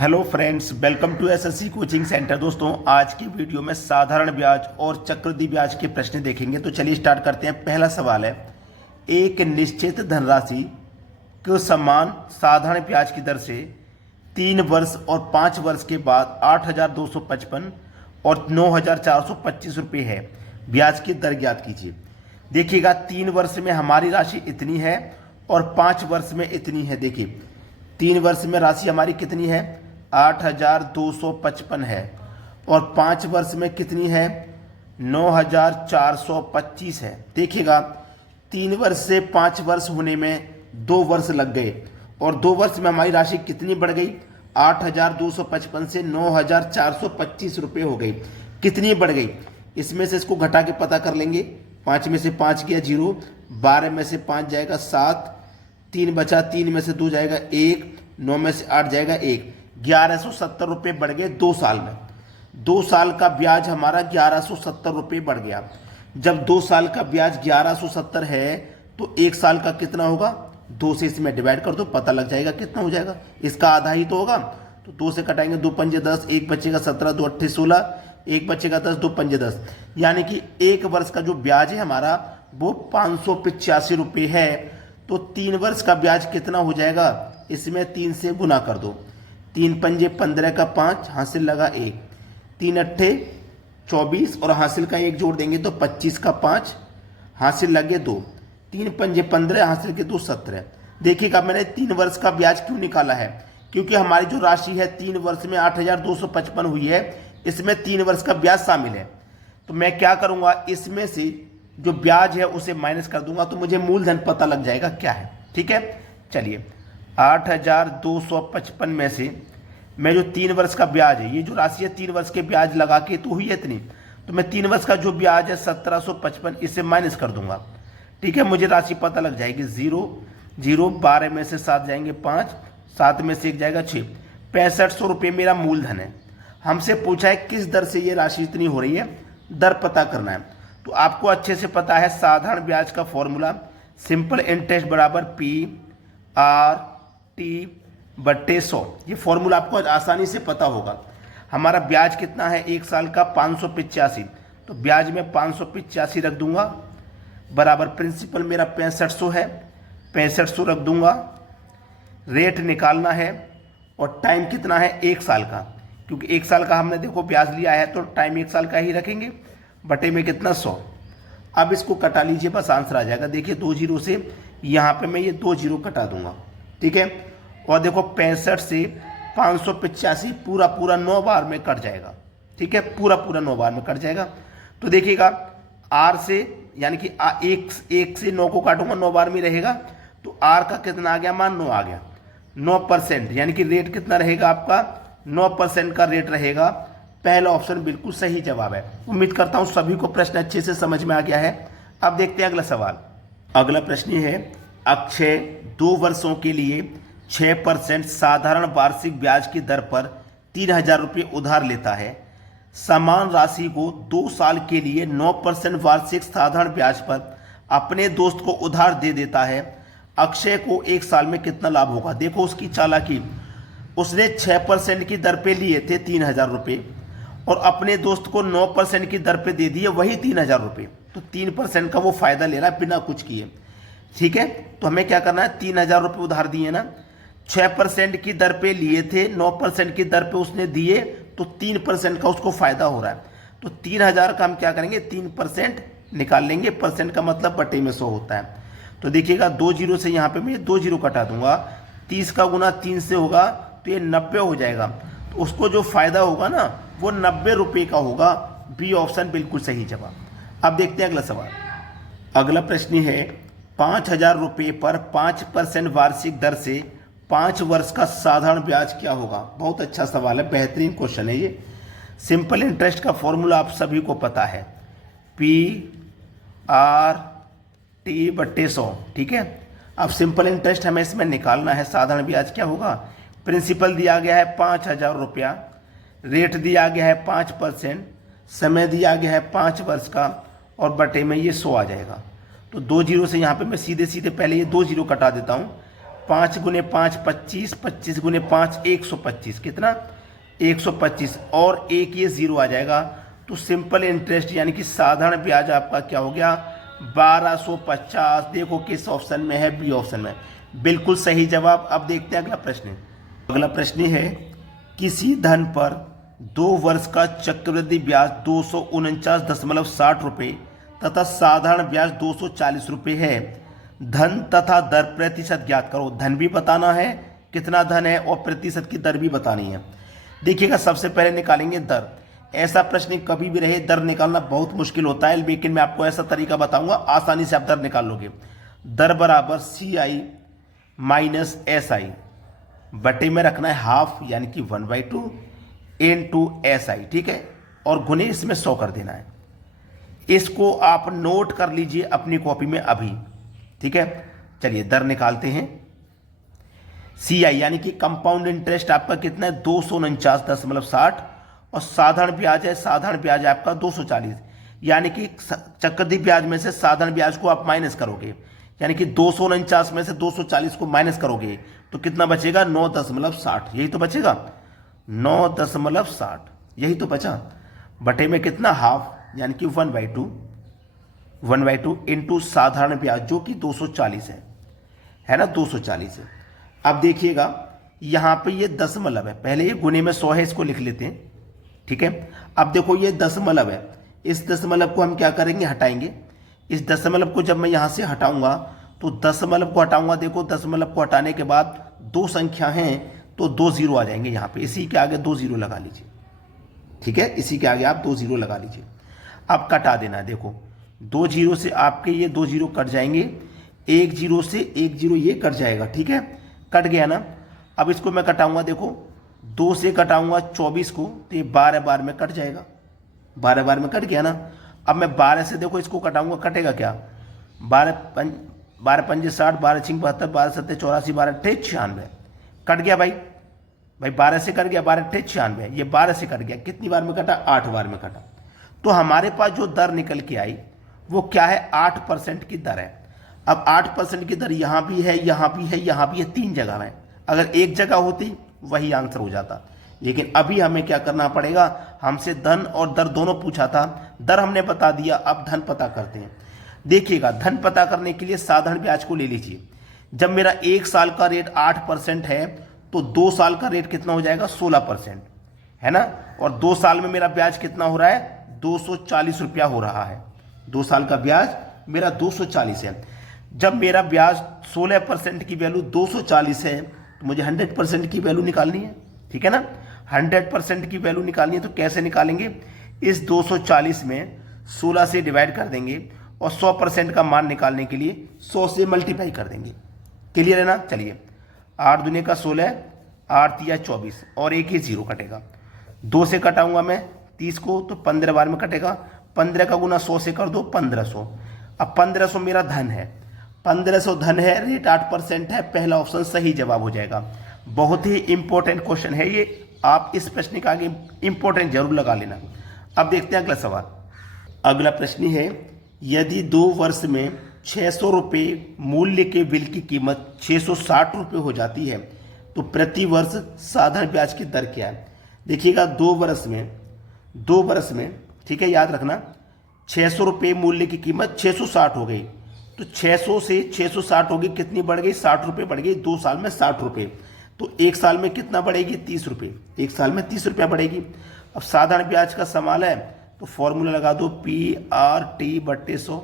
Hello friends, welcome to SSC coaching centre. दोस्तों, आज की वीडियो में साधारण ब्याज और चक्रवृद्धि ब्याज के प्रश्न देखेंगे। तो चलिए स्टार्ट करते हैं। पहला सवाल है, एक निश्चित धनराशि को समान साधारण ब्याज की दर से 3 वर्ष और 5 वर्ष के बाद 8,255 और 9,425 रुपये है। ब्याज की दर ज्ञात कीजिए। देखिएगा, 3 वर्ष में हमारी राशि इतनी है और 5 वर्ष में इतनी है। देखिए, 3 वर्ष में राशि हमारी कितनी है, 8,255 है, और 5 वर्ष में कितनी है, 9,425 है। देखिएगा, 3 वर्ष से 5 वर्ष होने में 2 वर्ष लग गए, और 2 वर्ष में हमारी राशि कितनी बढ़ गई, 8,255 से 9,425 रुपये हो गई। कितनी बढ़ गई, इसमें से इसको घटा के पता कर लेंगे। 5 में से 5 गया 0, 12 में से 5 जाएगा 7, 3 बचा, 3 में से 2 जाएगा 1, 9 में से 8 जाएगा 1, 1170 रुपये बढ़ गए 2 साल में। 2 साल का ब्याज हमारा 1170 रुपये बढ़ गया। जब 2 साल का ब्याज 1170 है तो 1 साल का कितना होगा, 2 से इसमें डिवाइड कर दो, पता लग जाएगा कितना हो जाएगा। इसका आधा ही तो होगा, तो 2 से कटाएंगे, 2 पंजे 10, 1 बचेगा 17, 2 अट्ठे 16, 1 बचेगा 10, 2 पंजे 10। यानी कि 1 वर्ष का जो ब्याज है हमारा वो 585 रुपये है। तो 3 वर्ष का ब्याज कितना हो जाएगा, इसमें 3 से गुना कर दो। 3 पंजे 15 का 5, हासिल लगा 1, 3 अट्ठे 24 और हासिल का 1 जोड़ देंगे तो 25 का 5, हासिल लगे 2, 3 पंजे 15, हासिल के 2 17। देखिएगा, मैंने 3 वर्ष का ब्याज क्यों निकाला है, क्योंकि हमारी जो राशि है 3 वर्ष में 8,255 हुई है, इसमें 3 वर्ष का ब्याज शामिल है। तो मैं क्या करूँगा, इसमें से जो ब्याज है उसे माइनस कर दूंगा, तो मुझे मूलधन पता लग जाएगा क्या है। ठीक है, चलिए 8,255 में से मैं जो 3 वर्ष का ब्याज है, ये जो राशि है 3 वर्ष के ब्याज लगा के तो हुई है इतनी, तो मैं 3 वर्ष का जो ब्याज है 1755 इसे माइनस कर दूंगा। ठीक है, मुझे राशि पता लग जाएगी। 0 0, 12 में से 7 जाएंगे 5, 7 में से 1 जाएगा 6, 6500 रुपये मेरा मूलधन है। हमसे पूछा है किस दर से ये राशि इतनी हो रही है, दर पता करना है। तो आपको अच्छे से पता है साधारण ब्याज का फॉर्मूला सिंपल इंटरेस्ट बराबर PR/T/100। ये फॉर्मूला आपको आसानी से पता होगा। हमारा ब्याज कितना है, 1 साल का 585, तो ब्याज में 585 रख दूंगा, बराबर प्रिंसिपल मेरा 6500 है, 6500 रख दूंगा। रेट निकालना है और टाइम कितना है, 1 साल का, क्योंकि 1 साल का हमने देखो ब्याज लिया है तो टाइम 1 साल का ही रखेंगे। बटे में कितना, 100। अब इसको कटा लीजिए, बस आंसर आ जाएगा। देखिए 2 जीरो से यहाँ पे मैं ये 2 जीरो कटा दूंगा। ठीक है, और देखो 65 से 585 पूरा पूरा 9 बार में कट जाएगा। ठीक है, पूरा पूरा 9 बार में कट जाएगा। तो देखिएगा, आर से यानी कि एक से 9 को काटूंगा, 9 बार में रहेगा, तो आर का कितना आ गया, मान 9 आ गया। 9%, यानी कि रेट कितना रहेगा आपका, 9% का रेट रहेगा। पहला ऑप्शन बिल्कुल सही जवाब है। उम्मीद करता हूं सभी को प्रश्न अच्छे से समझ में आ गया है। अब देखते हैं अगला सवाल। अगला प्रश्न है, अक्षय 2 वर्षों के लिए 6% साधारण वार्षिक ब्याज की दर पर 3,000 रुपये उधार लेता है। समान राशि को 2 साल के लिए 9% वार्षिक साधारण ब्याज पर अपने दोस्त को उधार दे देता है। अक्षय को 1 साल में कितना लाभ होगा। देखो उसकी चालाकी, उसने 6% की दर पे लिए थे 3,000 रुपये, और अपने दोस्त को 9% की दर पे दे दिए वही 3,000 रुपये, तो 3% का वो फायदा ले रहा है बिना कुछ किए। ठीक है, तो हमें क्या करना है, 3,000 रुपये उधार दिए ना, 6% की दर पे लिए थे, 9% की दर पे उसने दिए, तो 3% का उसको फायदा हो रहा है। तो 3,000 का हम क्या करेंगे, 3% निकाल लेंगे। परसेंट का मतलब बटे में 100 होता है। तो देखिएगा 2 जीरो से यहाँ पे मैं 2 जीरो कटा दूंगा, 30 का गुना 3 से होगा तो ये 90 हो जाएगा। तो उसको जो फायदा होगा ना वो 90 रुपये का होगा। बी ऑप्शन बिल्कुल सही जवाब। अब देखते हैं अगला सवाल। अगला प्रश्न है, 5,000 रुपये पर 5% वार्षिक दर से 5 वर्ष का साधारण ब्याज क्या होगा। बहुत अच्छा सवाल है, बेहतरीन क्वेश्चन है ये। सिंपल इंटरेस्ट का फॉर्मूला आप सभी को पता है, PR/T/100। ठीक है, अब सिंपल इंटरेस्ट हमें इसमें निकालना है। साधारण ब्याज क्या होगा, प्रिंसिपल दिया गया है 5,000 रुपया, रेट दिया गया है 5%, समय दिया गया है 5 वर्ष का, और बटे में ये 100 आ जाएगा। तो 2 जीरो से यहाँ पे मैं सीधे सीधे पहले ये 2 जीरो कटा देता हूँ। 5 गुने 5 25, 25 गुने 5 125, कितना 125, और एक ये जीरो आ जाएगा। तो सिंपल इंटरेस्ट यानी कि साधारण ब्याज आपका क्या हो गया 1250। देखो किस ऑप्शन में है, बी ऑप्शन में, बिल्कुल सही जवाब। अब देखते हैं अगला प्रश्न। अगला प्रश्न है किसी धन पर 2 वर्ष का चक्रवृद्धि ब्याज 249.60 रुपये तथा साधारण ब्याज 240 रुपये है। धन तथा दर प्रतिशत ज्ञात करो। धन भी बताना है कितना धन है और प्रतिशत की दर भी बतानी है। देखिएगा सबसे पहले निकालेंगे दर। ऐसा प्रश्न कभी भी रहे दर निकालना बहुत मुश्किल होता है, लेकिन मैं आपको ऐसा तरीका बताऊंगा आसानी से आप दर निकाल लोगे। दर बराबर CI माइनस SI, बटे में रखना है हाफ यानी कि 1/2 इनटू SI, ठीक है, और गुने इसमें 100 कर देना है। इसको आप नोट कर लीजिए अपनी कॉपी में अभी, ठीक है। चलिए दर निकालते हैं। CI यानी कि कंपाउंड इंटरेस्ट आपका कितना है 249.60, और साधारण ब्याज है, साधारण ब्याज है आपका 240, यानी कि चक्रवृद्धि ब्याज में से साधारण ब्याज को आप माइनस करोगे, यानी कि 249 में से 240 को माइनस करोगे तो कितना बचेगा 9.60, यही तो बचेगा 9.60, यही तो बचा। बटे में कितना हाफ यानी कि 1/2 इंटू साधारण ब्याज जो कि 240 है ना, 240 है। अब देखिएगा यहां पे ये दशमलव है, पहले ये गुने में 100 है, इसको लिख लेते हैं, ठीक है। अब देखो ये दशमलव है, इस दशमलव को हम क्या करेंगे हटाएंगे। इस दशमलव को जब मैं यहां से हटाऊंगा तो दशमलव को हटाऊंगा, देखो दशमलव को हटाने के बाद 2 संख्या हैं तो 2 जीरो आ जाएंगे यहां पे, इसी के आगे 2 जीरो लगा लीजिए, ठीक है, इसी के आगे आप 2 जीरो लगा लीजिए। अब कटा देना है, देखो 2 जीरो से आपके ये 2 जीरो कट जाएंगे, 1 जीरो से 1 जीरो ये कट जाएगा, ठीक है, कट गया ना। अब इसको मैं कटाऊंगा, देखो 2 से कटाऊंगा 24 को तो ये 12 बार में कट जाएगा, 12 बार में कट गया ना। अब मैं 12 से देखो इसको कटाऊंगा, कटेगा क्या 12 पंजे 60, 12 छिंग 72, 12 सत्ते 84, 12 अट्ठे 96, कट गया भाई 12 से कट गया, 12 अट्ठे 96, ये 12 से कट गया, कितनी बार में कटा 8 बार में कटा। तो हमारे पास जो दर निकल के आई वो क्या है 8% की दर है। अब 8% की दर यहां भी है, यहां भी है, यहां भी है, 3 जगह है। अगर एक जगह होती वही आंसर हो जाता, लेकिन अभी हमें क्या करना पड़ेगा, हमसे धन और दर दोनों पूछा था, दर हमने बता दिया, अब धन पता करते हैं। देखिएगा धन पता करने के लिए साधारण ब्याज को ले लीजिए। जब मेरा 1 साल का रेट 8% है तो 2 साल का रेट कितना हो जाएगा 16%, है ना, और 2 साल में मेरा ब्याज कितना हो रहा है 240 रुपया हो रहा है। 2 साल का ब्याज मेरा 240 है। जब मेरा ब्याज 16% की वैल्यू 240 है तो मुझे 100% की वैल्यू निकालनी है, ठीक है ना। 100% की वैल्यू निकालनी है तो कैसे निकालेंगे, इस 240 में 16 से डिवाइड कर देंगे और 100% का मान निकालने के लिए 100 से मल्टीप्लाई कर देंगे। क्लियर है ना। चलिए 8 दूने का 16, 8 तिया 24 और एक ही जीरो कटेगा। 2 से कटाऊंगा मैं 30 को तो 15 बार में कटेगा, 15 का गुना 100 से कर दो 1500। अब 1500 मेरा धन है, 1500 धन है, रेट 8% है, पहला ऑप्शन सही जवाब हो जाएगा। बहुत ही इंपॉर्टेंट क्वेश्चन है ये, आप इस प्रश्न का आगे इंपॉर्टेंट जरूर लगा लेना। अब देखते हैं अगला सवाल। अगला प्रश्न है यदि 2 वर्ष में 600 रुपये मूल्य के बिल की कीमत 660 रुपये हो जाती है तो प्रति वर्ष साधारण ब्याज की दर क्या है। देखिएगा 2 वर्ष में ठीक है, याद रखना 600 रुपये मूल्य की कीमत 660 हो गई तो 600 से 660 हो गई, कितनी बढ़ गई 60 रुपये बढ़ गई। 2 साल में 60 रुपये, तो 1 साल में कितना बढ़ेगी 30 रुपये, 1 साल में 30 रुपया बढ़ेगी। अब साधारण ब्याज का सवाल है तो फॉर्मूला लगा दो PRT/100,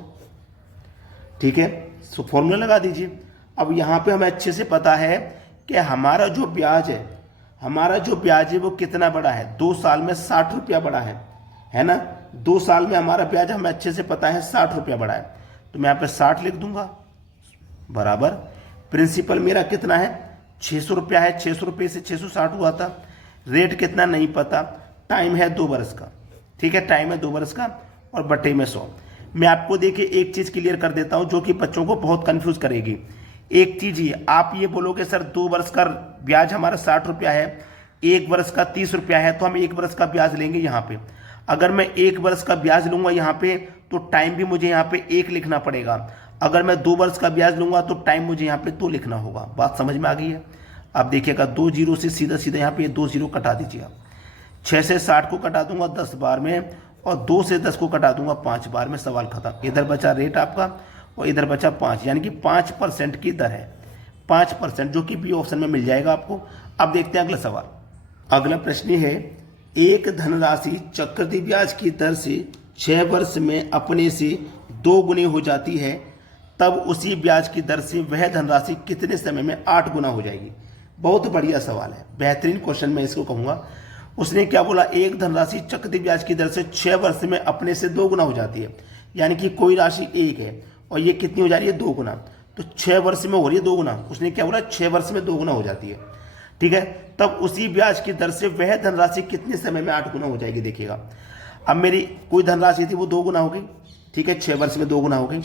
ठीक है, सो फॉर्मूला लगा दीजिए। अब यहाँ पे हमें अच्छे से पता है कि हमारा जो ब्याज है वो कितना बड़ा है, 2 साल में 60 रुपया बड़ा है ना। 2 साल में हमारा ब्याज हमें अच्छे से पता है 60 रुपया बड़ा है, तो मैं यहाँ पे 60 लिख दूंगा बराबर प्रिंसिपल मेरा कितना है 600 रुपया है, 600 रुपये से 660 हुआ था। रेट कितना नहीं पता, टाइम है 2 वर्ष का, ठीक है, टाइम है 2 वर्ष का और बटे में 100। मैं आपको देखिए एक चीज क्लियर कर देता हूं जो कि बच्चों को बहुत कंफ्यूज करेगी। एक चीज ही, आप ये बोलोगे सर 2 वर्ष का ब्याज हमारा 60 रुपया है, 1 वर्ष का 30 रुपया है, तो हम 1 वर्ष का ब्याज लेंगे यहाँ पे। अगर मैं 1 वर्ष का ब्याज लूंगा यहाँ पे तो टाइम भी मुझे यहाँ पे 1 लिखना पड़ेगा। अगर मैं 2 वर्ष का ब्याज लूंगा तो टाइम मुझे यहाँ पे 2 लिखना होगा। बात समझ में आ गई है। अब देखिएगा 2 जीरो से सीधा सीधा यहाँ पे 2 जीरो कटा दीजिएगा। 6 से 60 को कटा दूंगा 10 बार में, और 2 से 10 को कटा दूंगा 5 बार में। सवाल खत्म। इधर बचा रेट आपका और इधर बचा 5, यानी कि 5% की दर है, 5%, जो कि बी ऑप्शन में मिल जाएगा आपको। अब देखते हैं अगला सवाल। अगला प्रश्न है, एक धनराशि चक्रवृद्धि ब्याज की दर से 6 वर्ष में अपने से 2 गुनी हो जाती है, तब उसी ब्याज की दर से वह धनराशि कितने समय में 8 गुना हो जाएगी। बहुत बढ़िया सवाल है, बेहतरीन क्वेश्चन मैं इसको कहूँगा। उसने क्या बोला, एक धनराशि चक्रवृद्धि ब्याज की दर से 6 वर्ष में अपने से 2 गुना हो जाती है, यानी कि कोई राशि 1 है और ये कितनी हो जा रही है 2 गुना, तो 6 वर्ष में हो रही है 2 गुना। उसने क्या बोला, 6 वर्ष में 2 गुना हो जाती है, ठीक है। तब उसी ब्याज की दर से वह धनराशि कितने समय में 8 गुना हो जाएगी। देखिएगा, अब मेरी कोई धनराशि थी वो 2 गुना हो गई, ठीक है, 6 वर्ष में 2 गुना हो गई।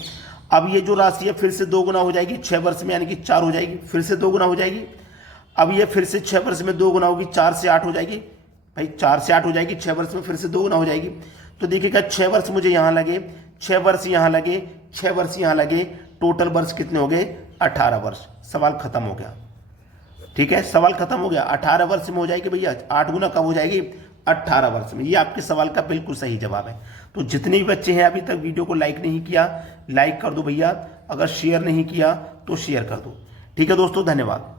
अब ये जो राशि है फिर से 2 गुना हो जाएगी 6 वर्ष में, यानी कि 4 हो जाएगी, फिर से 2 गुना हो जाएगी। अब ये फिर से 6 वर्ष में 2 गुना होगी, 4 से 8 हो जाएगी भाई, 4 से 8 हो जाएगी, 6 वर्ष में फिर से 2 गुना हो जाएगी। तो देखिएगा 6 वर्ष मुझे यहाँ लगे, 6 वर्ष यहाँ लगे, 6 वर्ष यहाँ लगे, टोटल वर्ष कितने हो गए 18 वर्ष। सवाल खत्म हो गया, ठीक है, सवाल खत्म हो गया। 18 वर्ष में हो जाएगी भैया, 8 गुना कब हो जाएगी 18 वर्ष में। ये आपके सवाल का बिल्कुल सही जवाब है। तो जितने भी बच्चे हैं अभी तक वीडियो को लाइक नहीं किया, लाइक कर दो भैया, अगर शेयर नहीं किया तो शेयर कर दो, ठीक है दोस्तों, धन्यवाद।